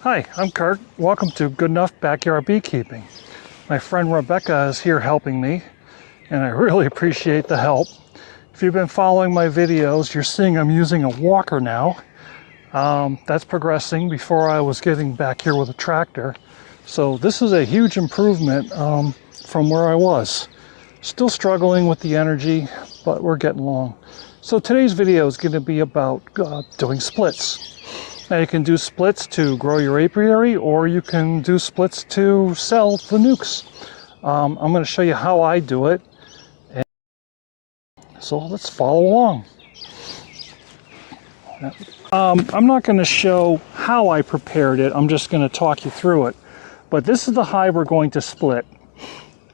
Hi, I'm Kurt. Welcome to Good Enough Backyard Beekeeping. My friend Rebecca is here helping me, and I really appreciate the help. If you've been following my videos, you're seeing I'm using a walker now. That's progressing. Before I was getting back here with a tractor. So this is a huge improvement from where I was. Still struggling with the energy, but we're getting along. So today's video is going to be about doing splits. Now you can do splits to grow your apiary, or you can do splits to sell the nucs. I'm going to show you how I do it. And so let's follow along. I'm not going to show how I prepared it. I'm just going to talk you through it. But this is the hive we're going to split.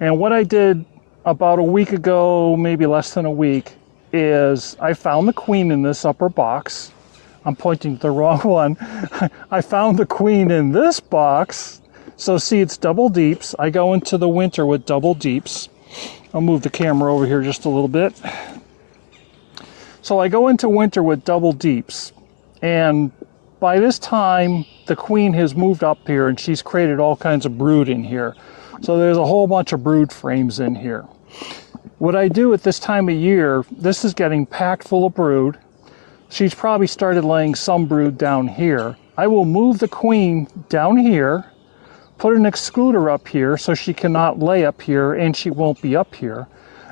And what I did about a week ago, maybe less than a week, is I found the queen in this upper box. I'm pointing to the wrong one. I found the queen in this box. So see, it's double deeps. I go into the winter with double deeps. I'll move the camera over here just a little bit. So I go into winter with double deeps. And by this time, the queen has moved up here and she's created all kinds of brood in here. So there's a whole bunch of brood frames in here. What I do at this time of year, this is getting packed full of brood. She's probably started laying some brood down here. I will move the queen down here, put an excluder up here so she cannot lay up here and she won't be up here.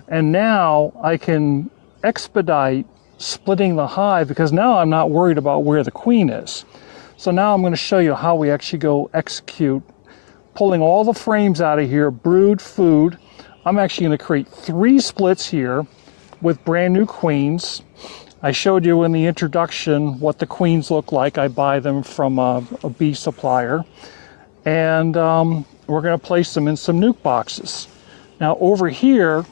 And now I can expedite splitting the hive because now I'm not worried about where the queen is. So now I'm going to show you how we actually go execute pulling all the frames out of here, brood, food. I'm actually going to create 3 splits here with brand new queens. I showed you in the introduction what the queens look like. I buy them from a bee supplier. And we're going to place them in some nuc boxes. Now over here,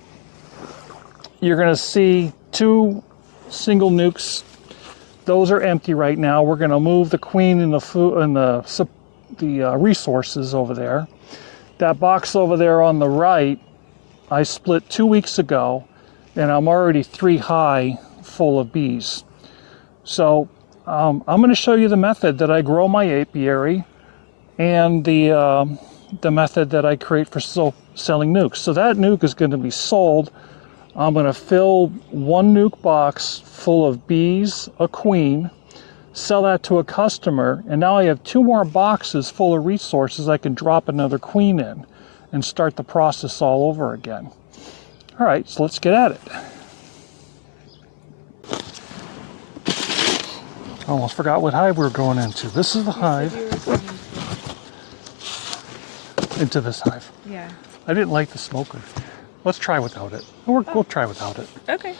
you're going to see 2 single nucs. Those are empty right now. We're going to move the queen and the food and the resources over there. That box over there on the right, I split 2 weeks ago, and I'm already 3 high full of bees. So I'm going to show you the method that I grow my apiary and the method that I create for selling nucs. So that nuc is going to be sold. I'm going to fill 1 nuc box full of bees, a queen, sell that to a customer, and now I have 2 more boxes full of resources I can drop another queen in and start the process all over again. All right, so let's get at it. I almost forgot what hive we were going into. This is the hive. Into this hive. Yeah. I didn't like the smoker. Let's try without it. We'll try without it. Okay.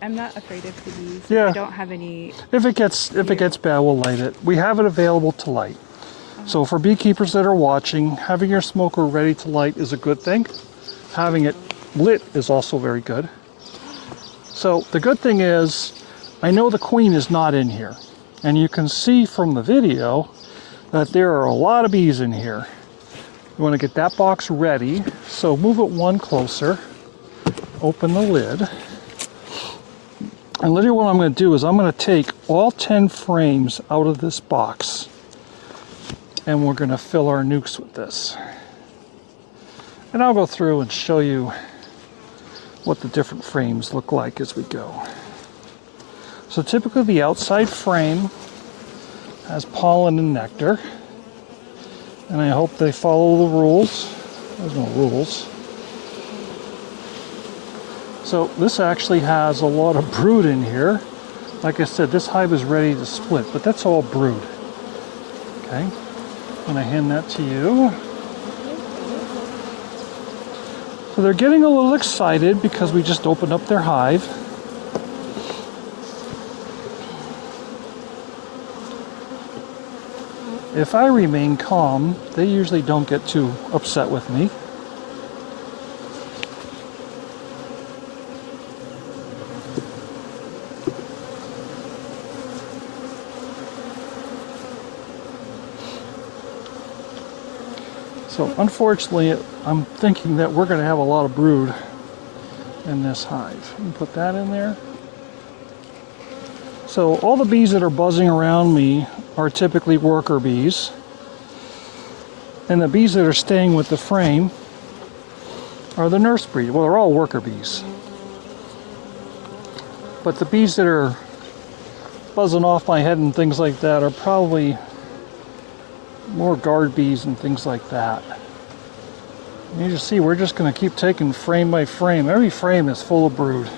I'm not afraid of the bees. Yeah. I don't have any. If it gets bad, we'll light it. We have it available to light. So for beekeepers that are watching, having your smoker ready to light is a good thing. Having it lit is also very good. So the good thing is, I know the queen is not in here. And you can see from the video that there are a lot of bees in here. You want to get that box ready. So move it 1 closer. Open the lid. And literally what I'm going to do is I'm going to take all 10 frames out of this box. And we're going to fill our nucs with this. And I'll go through and show you what the different frames look like as we go. So typically the outside frame has pollen and nectar. And I hope they follow the rules. There's no rules. So this actually has a lot of brood in here. Like I said, this hive is ready to split, but that's all brood. Okay, I'm going to hand that to you. So they're getting a little excited because we just opened up their hive. If I remain calm, they usually don't get too upset with me. So unfortunately, I'm thinking that we're going to have a lot of brood in this hive. You can put that in there. So all the bees that are buzzing around me are typically worker bees. And the bees that are staying with the frame are the nurse breed. Well, they're all worker bees. But the bees that are buzzing off my head and things like that are probably more guard bees and things like that. And you just see, we're just going to keep taking frame by frame. Every frame is full of brood.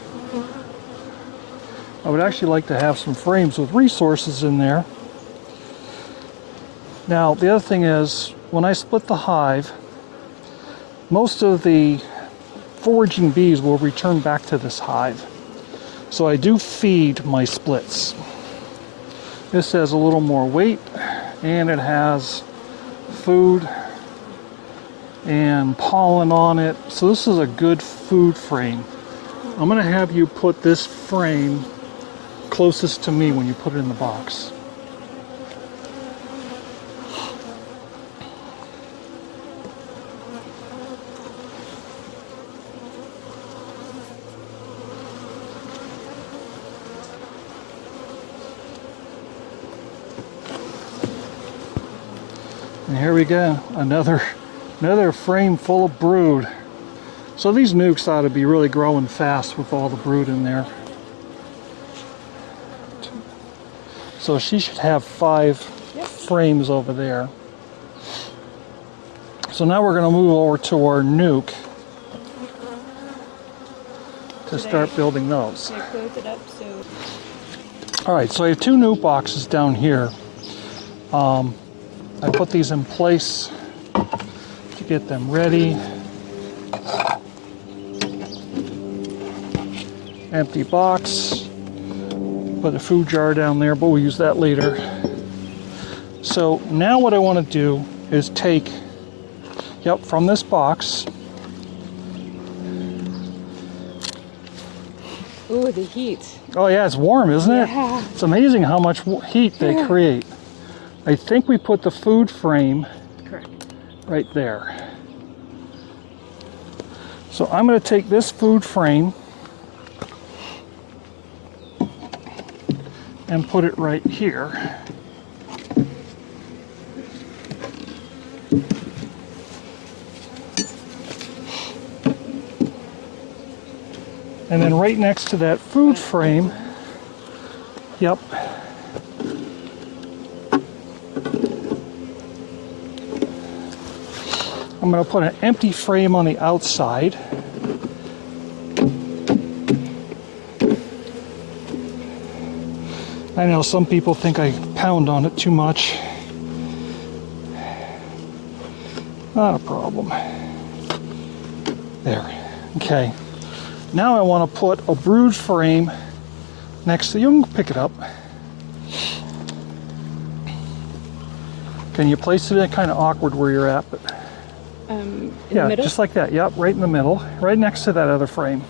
I would actually like to have some frames with resources in there. Now, the other thing is, when I split the hive, most of the foraging bees will return back to this hive. So I do feed my splits. This has a little more weight, and it has food and pollen on it. So this is a good food frame. I'm going to have you put this frame closest to me when you put it in the box. And here we go, another frame full of brood. So these nucs ought to be really growing fast with all the brood in there. So she should have 5 frames over there. So now we're going to move over to our nuc to start building those. Can I close it up so... All right, so I have 2 nuc boxes down here. I put these in place to get them ready. Empty box. Put a food jar down there, but we'll use that later. So now what I want to do is take, from this box. Ooh, the heat. Oh yeah, it's warm, isn't it? Yeah. It's amazing how much heat they create. I think we put the food frame right there. So I'm going to take this food frame and put it right here. And then right next to that food frame, I'm going to put an empty frame on the outside. I know some people think I pound on it too much. Not a problem. There. Okay. Now I want to put a brood frame next to you. Can pick it up. Can you place it in? Kind of awkward where you're at, but in the middle? Just like that. Yep, right in the middle, right next to that other frame.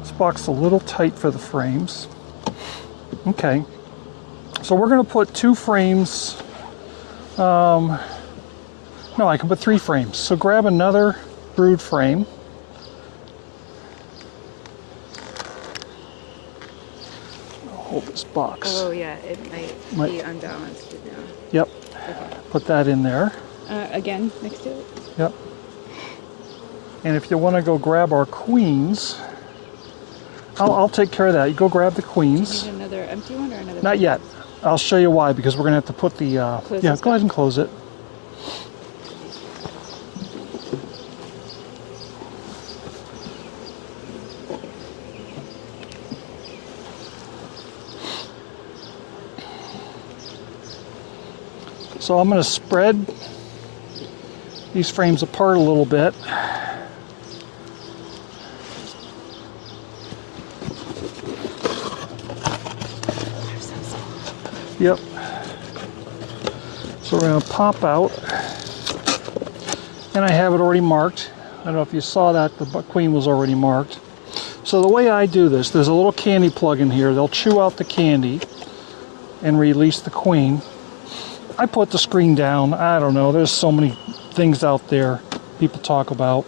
This box is a little tight for the frames. Okay, so we're going to put 2 frames. No, I can put 3 frames. So grab another brood frame. I'll hold this box. Oh yeah, it might be unbalanced now. Yep. Okay. Put that in there. Again, next to it? Yep. And if you want to go grab our queens, I'll take care of that. You go grab the queens. Do you need another empty one or another? Not yet. I'll show you why, because we're going to have to put the... go ahead and close it. So I'm going to spread these frames apart a little bit. Yep. So we're going to pop out. And I have it already marked. I don't know if you saw that, the queen was already marked. So the way I do this, there's a little candy plug in here. They'll chew out the candy and release the queen. I put the screen down. I don't know. There's so many things out there people talk about.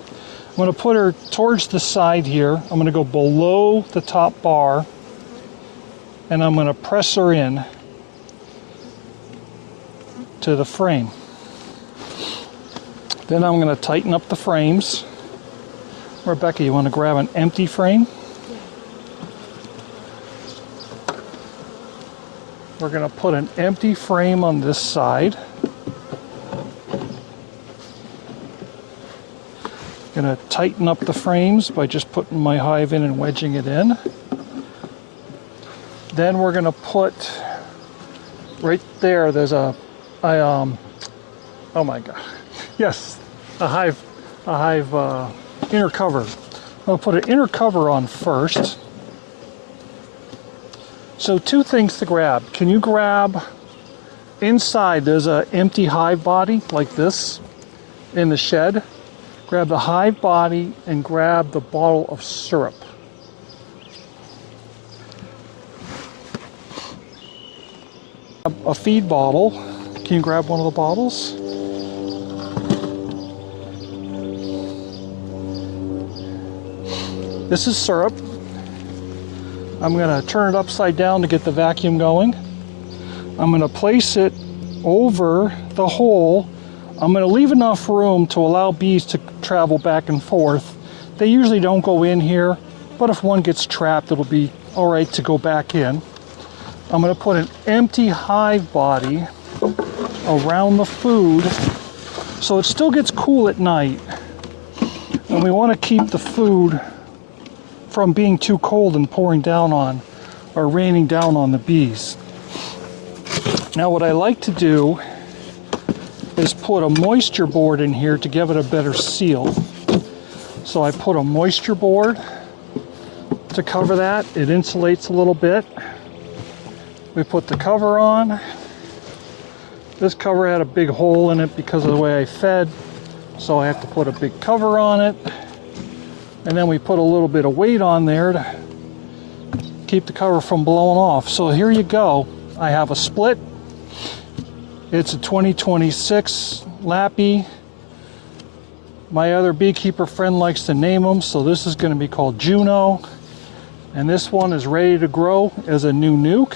I'm going to put her towards the side here. I'm going to go below the top bar, and I'm going to press her in to the frame. Then I'm going to tighten up the frames. Rebecca, you want to grab an empty frame? We're going to put an empty frame on this side. Going to tighten up the frames by just putting my hive in and wedging it in. Then we're going to put right there. There's oh my God, yes, a hive inner cover. I'm going to put an inner cover on first. So two things to grab. Can you grab inside? There's an empty hive body like this in the shed. Grab the hive body and grab the bottle of syrup. A feed bottle. Can you grab one of the bottles? This is syrup. I'm going to turn it upside down to get the vacuum going. I'm going to place it over the hole. I'm going to leave enough room to allow bees to travel back and forth. They usually don't go in here, but if one gets trapped, it'll be all right to go back in. I'm going to put an empty hive body around the food so it still gets cool at night. And we want to keep the food from being too cold and pouring down on or raining down on the bees. Now what I like to do is put a moisture board in here to give it a better seal. So I put a moisture board to cover that. It insulates a little bit. We put the cover on. This cover had a big hole in it because of the way I fed, so I have to put a big cover on it. And then we put a little bit of weight on there to keep the cover from blowing off. So here you go. I have a split. It's a 2026 Lappy. My other beekeeper friend likes to name them, so this is going to be called Juno. And this one is ready to grow as a new nuke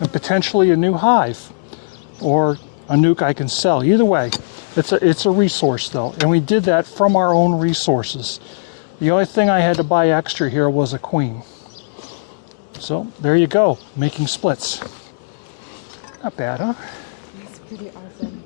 and potentially a new hive or a nuke I can sell. Either way, it's a resource though, and we did that from our own resources. The only thing I had to buy extra here was a queen. So there you go, making splits. Not bad, huh? That's pretty awesome.